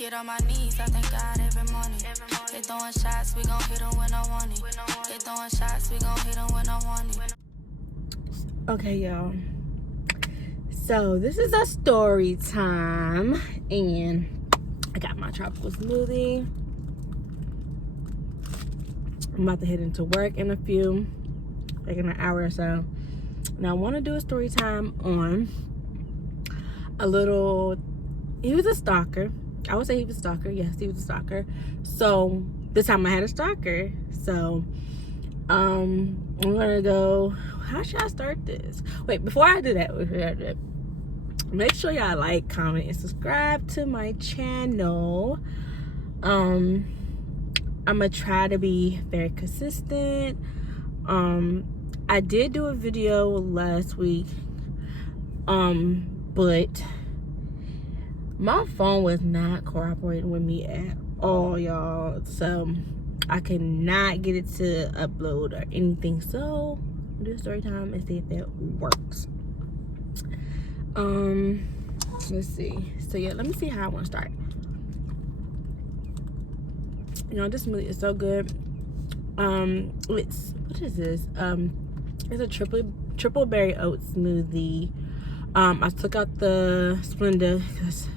Get on my knees, I thank God every morning. They throwing shots, we gon' hit them when I want it. They throwing shots, we gon' hit them when I want it. Okay, y'all. So this is a story time, and I got my tropical smoothie. I'm about to head into work in a few, like in an hour or so. Now I want to do a story time on he was a stalker. I would say he was a stalker. Yes, he was a stalker. So this time I had a stalker. So I'm gonna go. How should I start this? Wait, before I do that, make sure y'all like, comment, and subscribe to my channel. I'm gonna try to be very consistent. I did do a video last week, but my phone was not cooperating with me at all, y'all. So I cannot get it to upload or anything. So I'll do story time and see if it works. Let's see. So yeah, let me see how I want to start. You know, this smoothie is so good. It's, what is this? It's a triple berry oat smoothie. I took out the Splenda because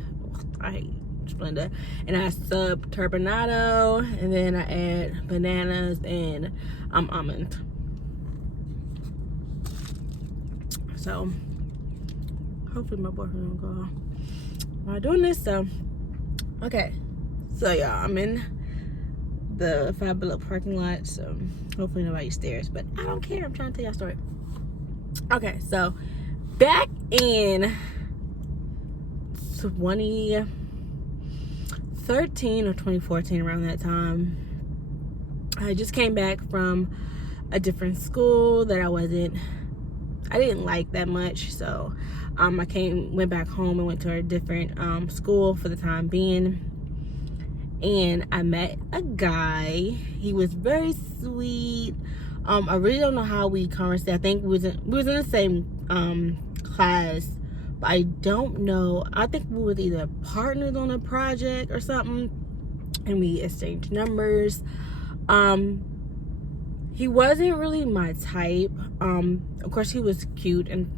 I hate Splenda, and I sub turbinado, and then I add bananas and almond. So hopefully my boyfriend don't go while doing this. So okay, so y'all, I'm in the Five Below parking lot, so hopefully nobody stares, but I don't care. I'm trying to tell y'all a story. Okay, so back in 2013 or 2014, around that time, I just came back from a different school that I didn't like that much. So I went back home and went to a different school for the time being. And I met a guy. He was very sweet. I really don't know how we conversed. I think we was in the same class, but I don't know. I think we were either partners on a project or something, and we exchanged numbers. He wasn't really my type. Of course, he was cute and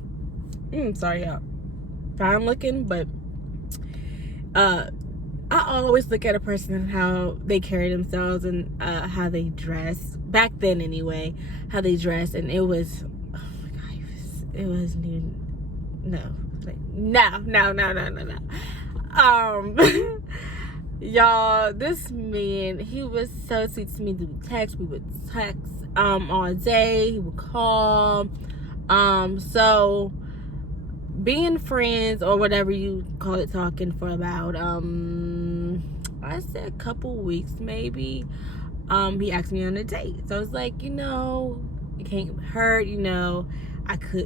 fine looking, but I always look at a person and how they carry themselves and how they dress. Back then, anyway, how they dress, and it was, oh my God, it wasn't even, no. Y'all, this man, he was so sweet to me. We would text all day. He would call. So being friends, or whatever you call it, talking for about I said a couple weeks maybe, he asked me on a date. So I was like, it can't hurt,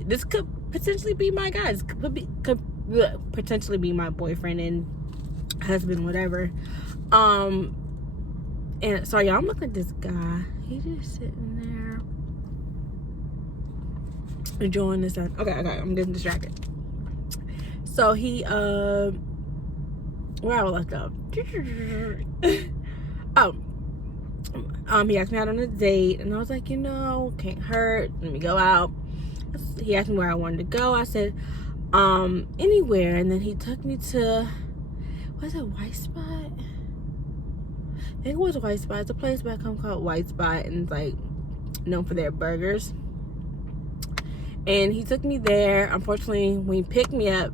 this could potentially be my guy. This could potentially be my boyfriend and husband, whatever. And so y'all, I'm looking at this guy. He just sitting there enjoying the sun. Okay, I'm getting distracted. So he where I left off. He asked me out on a date, and I was like, can't hurt, let me go out. He asked me where I wanted to go. I said anywhere, and then he took me to, was it White Spot? I think it was White Spot. It's a place back home called White Spot, and it's like known for their burgers. And he took me there. Unfortunately, when he picked me up,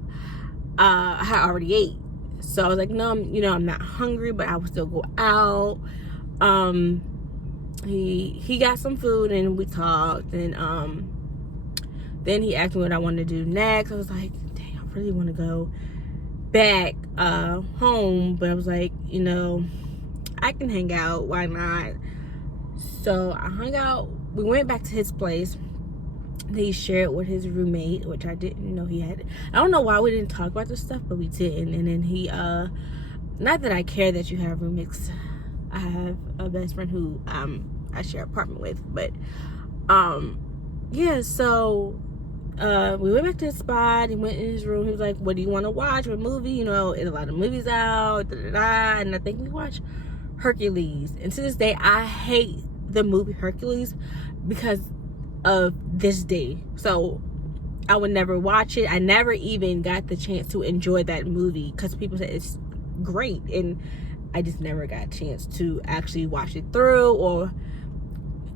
I had already ate. So I was like, no, I'm not hungry, but I would still go out. He got some food, and we talked, and then he asked me what I wanted to do next. I was like, dang, I really want to go back home, but I was like, I can hang out, why not? So I hung out. We went back to his place. He shared with his roommate, which I didn't know he had. I don't know why we didn't talk about this stuff, but we didn't. And then he not that I care that you have roommates. I have a best friend who I share an apartment with, but yeah, so we went back to his spot. He went in his room. He was like, what do you want to watch? What movie? You know, there's a lot of movies out. Da, da, da. And I think we watched Hercules. And to this day, I hate the movie Hercules because of this day. So I would never watch it. I never even got the chance to enjoy that movie because people said it's great. And I just never got a chance to actually watch it through or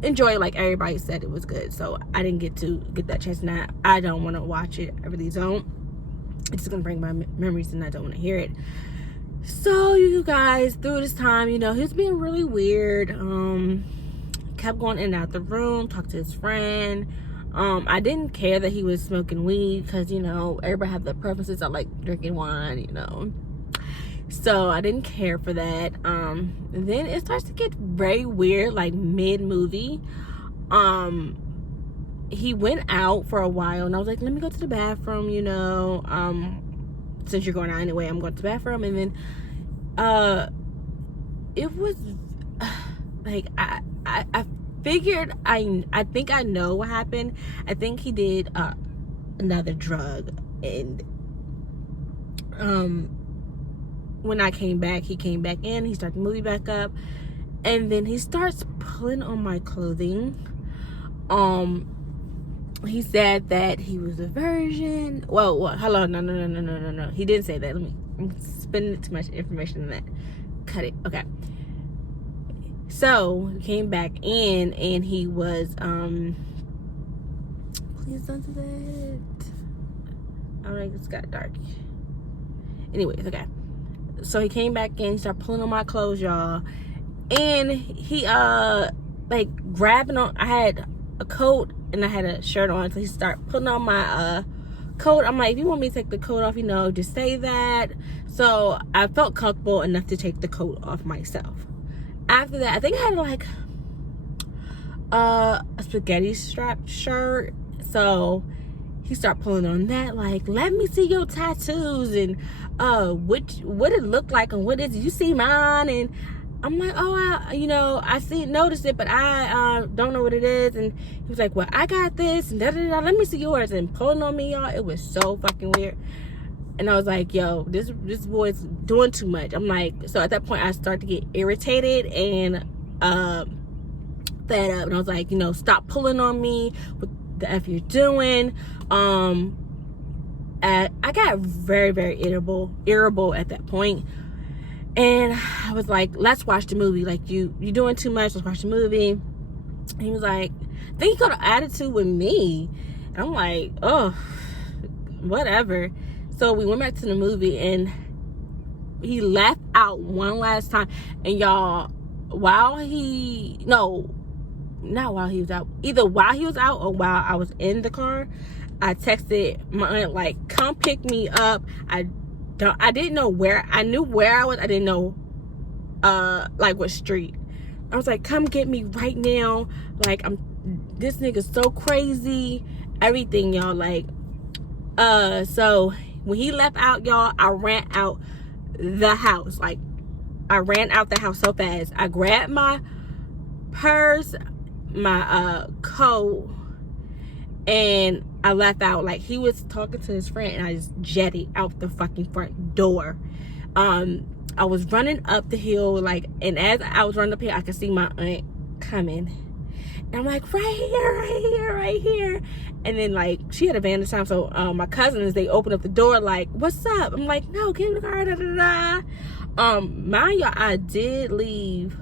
enjoy it like everybody said it was good. So I didn't get that chance. Now I don't want to watch it. I really don't. It's just gonna bring my memories and I don't want to hear it. So you guys, through this time, you know, he's being really weird. Kept going in and out the room, talked to his friend. I didn't care that he was smoking weed because, you know, everybody have their preferences. I like drinking wine, you know. So I didn't care for that. And then it starts to get very weird, like mid-movie. He went out for a while and I was like, let me go to the bathroom, you know. Since you're going out anyway, I'm going to the bathroom. And then it was like I figured I think I know what happened. I think he did another drug, and when I came back, he came back in, he started the movie back up, and then he starts pulling on my clothing. He said that he was a virgin. Well, hello, no. He didn't say that. I'm spending too much information on that. Cut it. Okay. So he came back in and he was please don't do that. It just got dark. Anyways, okay. So he came back in, started pulling on my clothes, y'all. And he like grabbing on, I had a coat and I had a shirt on, so he started putting on my coat. I'm like, if you want me to take the coat off, you know, just say that. So I felt comfortable enough to take the coat off myself. After that, I think I had like a spaghetti strap shirt. So he started pulling on that, like, let me see your tattoos and what it looked like and what is it? You see mine? And I'm like, oh, I noticed it, but I don't know what it is. And he was like, well, I got this and da-da-da, let me see yours. And pulling on me, y'all, it was so fucking weird. And I was like, yo, this boy's doing too much. I'm like, so at that point I started to get irritated and fed up. And I was like, you know, stop pulling on me. What the F you're doing? I got very, very irritable at that point. And I was like, let's watch the movie. Like, you doing too much. Let's watch the movie. And he was like, I think he got an attitude with me. And I'm like, oh, whatever. So we went back to the movie and he left out one last time. And y'all, not while he was out, either while he was out or while I was in the car, I texted my aunt, like, come pick me up. I didn't know where. I knew where I was. I didn't know like what street. I was like, come get me right now. Like, this nigga's so crazy. Everything, y'all. Like, so when he left out, y'all, I ran out the house. Like, I ran out the house so fast. I grabbed my purse, my coat, and I left out. Like, he was talking to his friend and I just jetted out the fucking front door. I was running up the hill, like, and as I was running up here, I could see my aunt coming. And I'm like, right here. And then, like, she had a van this time, so my cousins, they opened up the door, like, what's up? I'm like, no, get in the car, da-da-da. Mind y'all, I did leave.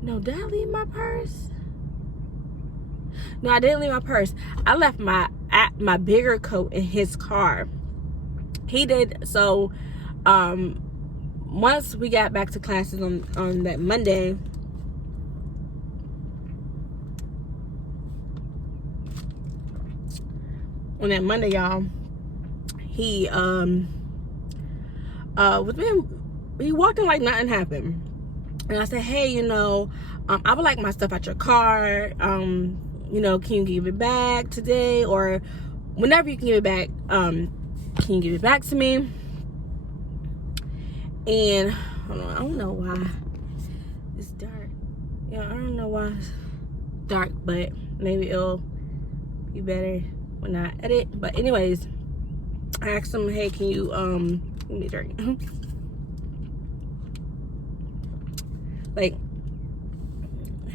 No, did I leave my purse? No, I didn't leave my purse. I left my bigger coat in his car. He did. So once we got back to classes on that Monday, y'all, he he walked in like nothing happened. And I said, hey, you know, I would like my stuff out your car. You know, can you give it back today? Or whenever you can give it back, can you give it back to me? And hold on, I don't know why it's dark. Yeah, I don't know why it's dark, but maybe it'll You better when I edit. But anyways, I asked him, hey, can you let me drink. Like,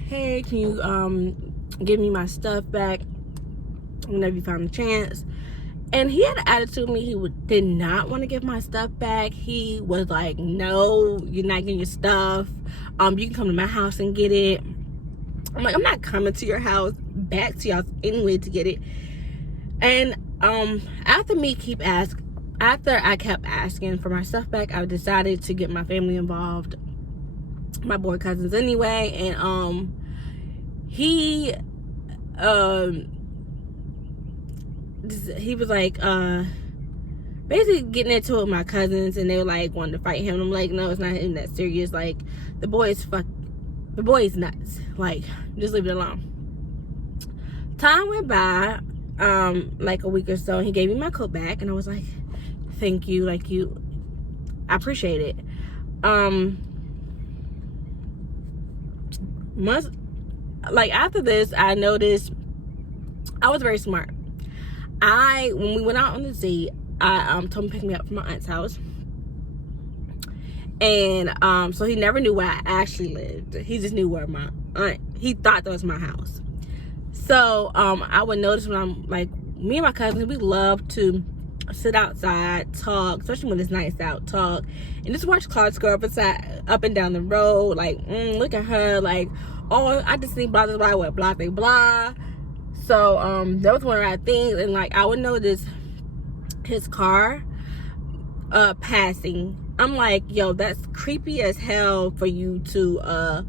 hey, can you give me my stuff back whenever you find a chance? And he had an attitude with me. He did not want to give my stuff back. He was like, no, you're not getting your stuff. You can come to my house and get it. I'm like, I'm not coming to your house, back to your house anyway to get it. And after I kept asking for my stuff back, I decided to get my family involved, my boy cousins anyway. And he was like basically getting into it with my cousins, and they were like wanting to fight him. And I'm like, no, it's not even that serious. Like, the boy is nuts. Like, just leave it alone. Time went by, like a week or so, and he gave me my coat back, and I was like, thank you, I appreciate it. After this, I noticed I was very smart. When we went out on the date, I told him to pick me up from my aunt's house. And so he never knew where I actually lived. He just knew where my aunt, he thought that was my house. So I would notice when I'm like, me and my cousins, we love to sit outside, talk, especially when it's nice out, talk, and just watch cars go up and down the road. Like, look at her, like, oh, I just think blah blah blah, what blah blah blah. So that was one of our things. And like, I would notice his car passing. I'm like, yo, that's creepy as hell for you to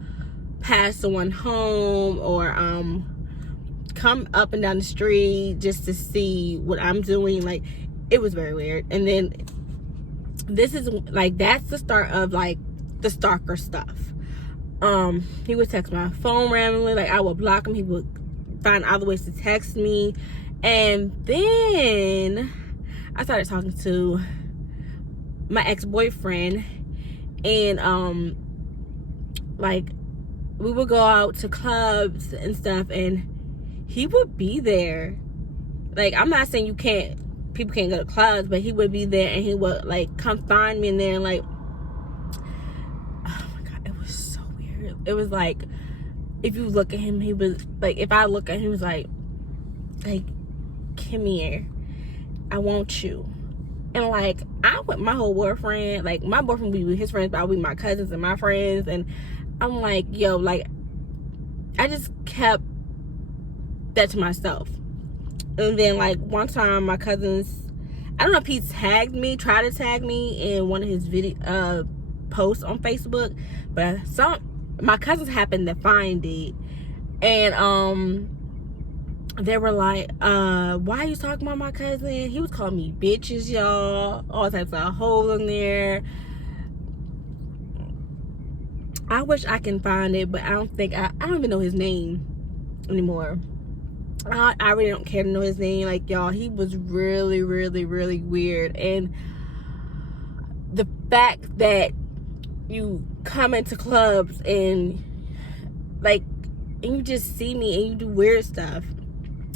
pass someone home or come up and down the street just to see what I'm doing. Like, it was very weird. And then this is like, that's the start of like the stalker stuff. He would text my phone randomly. Like, I would block him. He would find other ways to text me. And then I started talking to my ex-boyfriend, and like, we would go out to clubs and stuff, and he would be there. Like, I'm not saying people can't go to clubs, but he would be there, and he would like come find me in there, and like, oh my god, it was so weird. It was like, if you look at him, he was like, if I look at him, he was like come here, I want you. And like, I with my whole boyfriend, like, my boyfriend would be with his friends, but I would be with my cousins and my friends. And I'm like, yo, like, I just kept that to myself. And then like, one time my cousins, I don't know if he tried to tag me in one of his video posts on Facebook, but my cousins happened to find it, and they were like, why are you talking about my cousin? He was calling me bitches, y'all, all types of hoes in there. I wish I can find it, but I don't even know his name anymore. I really don't care to know his name. Like, y'all, he was really, really, really weird. And the fact that you come into clubs and like, and you just see me and you do weird stuff.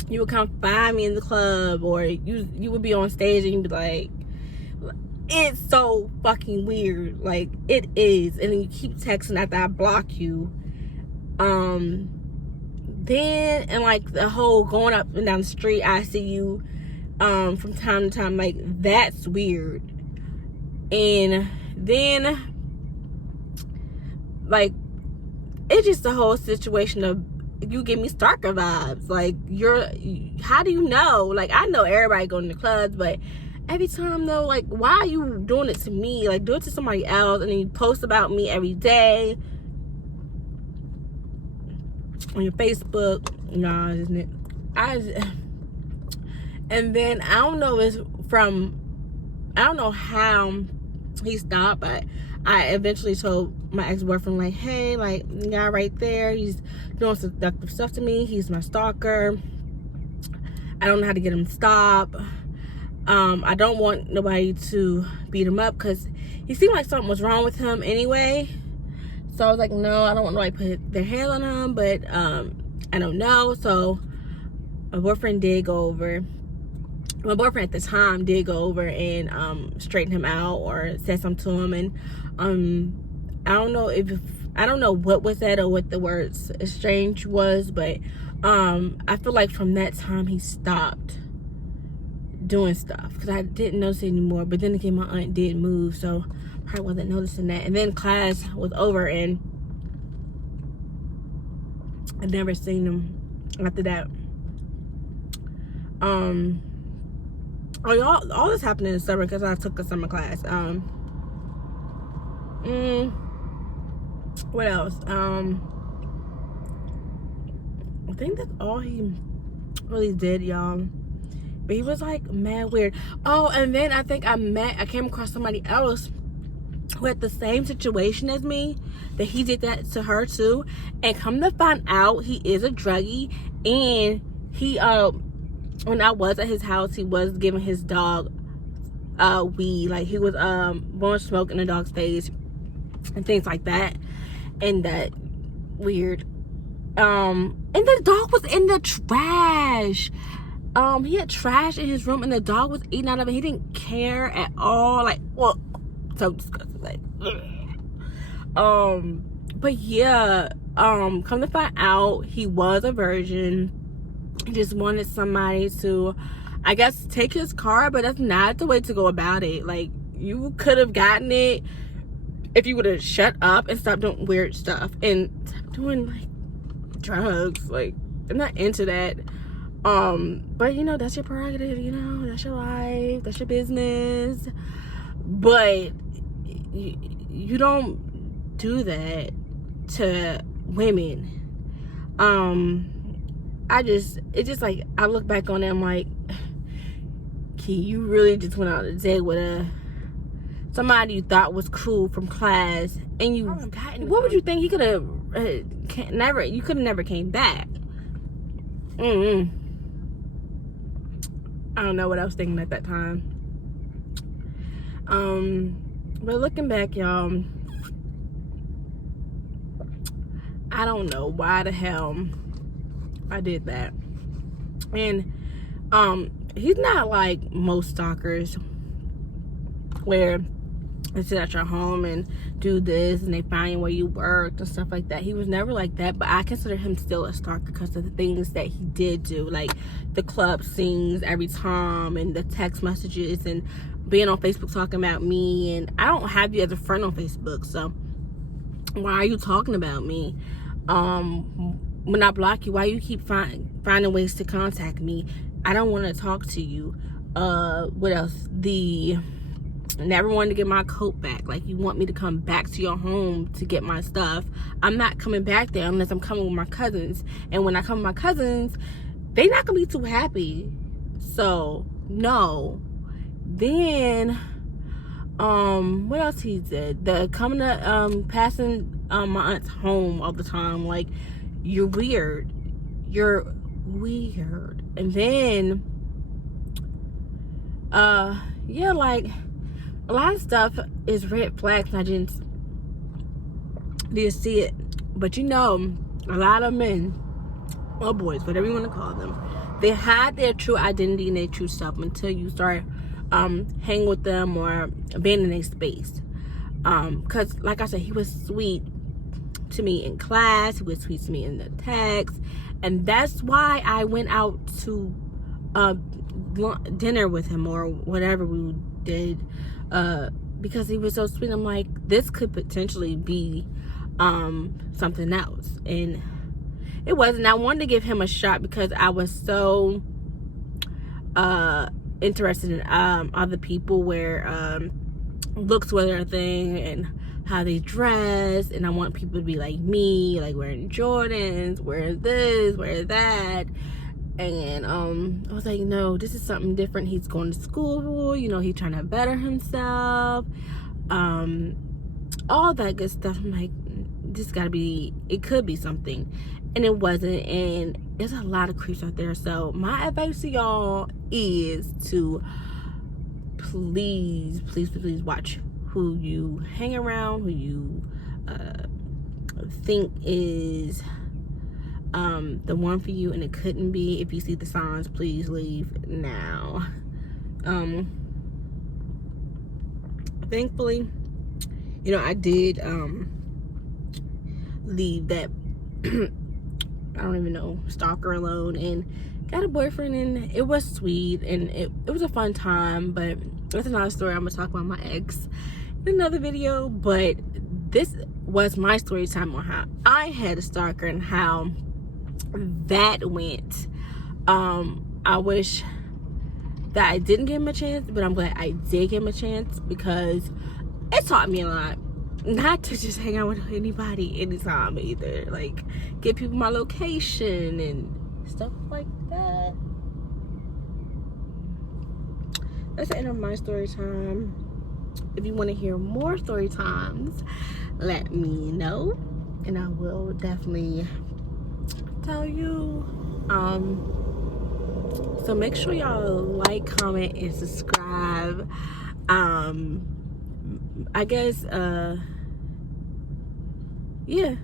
You would come find me in the club, or you would be on stage and you'd be like, it's so fucking weird. Like, it is. And then you keep texting after I block you. Then, and like, the whole going up and down the street, I see you from time to time, like, that's weird. And then, like, it's just the whole situation of, you give me Stalker vibes. Like, how do you know? Like, I know everybody going to clubs, but every time though, like, why are you doing it to me? Like, do it to somebody else, and then you post about me every day on your Facebook. Nah, isn't it? And then I don't know how he stopped, but I eventually told my ex-boyfriend, like, hey, like, the guy right there, he's doing seductive stuff to me. He's my stalker. I don't know how to get him to stop. I don't want nobody to beat him up, because he seemed like something was wrong with him anyway. So I was like, no, I don't want nobody to put their hands on him, but I don't know. So my boyfriend did go over. My boyfriend at the time did go over and straighten him out or said something to him, and I don't know what was said or what the words exchange was, but I feel like from that time he stopped doing stuff because I didn't notice it anymore. But then again, my aunt did move, so I wasn't noticing that. And then class was over, and I never seen him after that. All this happened in the summer because I took a summer class. What else? I think that's all he really did, y'all. But he was like mad weird. Oh, and then I think I came across somebody else who had the same situation as me, that he did that to her too. And come to find out, he is a druggie, and he when I was at his house, he was giving his dog weed. Like, he was blowing smoke in the dog's face and things like that. And that weird. And the dog was in the trash. He had trash in his room, and the dog was eating out of it. He didn't care at all. Like, well, so disgusting. Like, but yeah, come to find out, he was a virgin. He just wanted somebody to, I guess, take his car, but that's not the way to go about it. Like, you could have gotten it if you would have shut up and stopped doing weird stuff and stopped doing like drugs. Like, I'm not into that. But you know, that's your prerogative, you know, that's your life, that's your business. But you don't do that to women. It's just like, I look back on it, I'm like, Key, you really just went out on a date with somebody you thought was cool from class, and what would you think? He could have you could have never came back. I don't know what I was thinking at that time. But looking back, y'all, I don't know why the hell I did that. And he's not like most stalkers where they sit at your home and do this and they find where you worked and stuff like that. He was never like that, but I consider him still a stalker because of the things that he did do, like the club scenes every time and the text messages and being on Facebook talking about me. And I don't have you as a friend on Facebook, so why are you talking about me? When I block you, why you keep finding ways to contact me? I don't want to talk to you. What else? Never wanted to get my coat back. Like, you want me to come back to your home to get my stuff. I'm not coming back there unless I'm coming with my cousins. And when I come with my cousins, they not gonna be too happy. So no. Then what else he did? The coming to passing my aunt's home all the time. Like, you're weird. You're weird. And then yeah, like, a lot of stuff is red flags, and I just didn't see it. But you know, a lot of men, or boys, whatever you want to call them, they hide their true identity and their true self until you start hanging with them or being in their space. Because like I said, he was sweet to me in class, he was sweet to me in the text, and that's why I went out to dinner with him or whatever we did, because he was so sweet. I'm like, this could potentially be something else, and it wasn't. I wanted to give him a shot because I was so interested in other people, where looks were their thing and how they dress, and I want people to be like me, like wearing Jordans, wearing this, wearing that. And I was like, no, this is something different. He's going to school, you know, he's trying to better himself, all that good stuff. I'm like, this gotta be, it could be something. And it wasn't. And there's a lot of creeps out there. So my advice to y'all is to please watch who you hang around, who you think is the one for you and it couldn't be. If you see the signs, please leave now. Thankfully, you know, I did leave that I don't even know, stalker alone and got a boyfriend, and it was sweet and it was a fun time. But that's another story. I'm gonna talk about my ex in another video. But this was my story time on how I had a stalker and how that went. I wish that I didn't give him a chance, but I'm glad I did give him a chance, because it taught me a lot. Not to just hang out with anybody anytime either. Like, give people my location and stuff like that. That's the end of my story time. If you want to hear more story times, let me know, and I will definitely tell you. So make sure y'all like, comment, and subscribe. I guess yeah.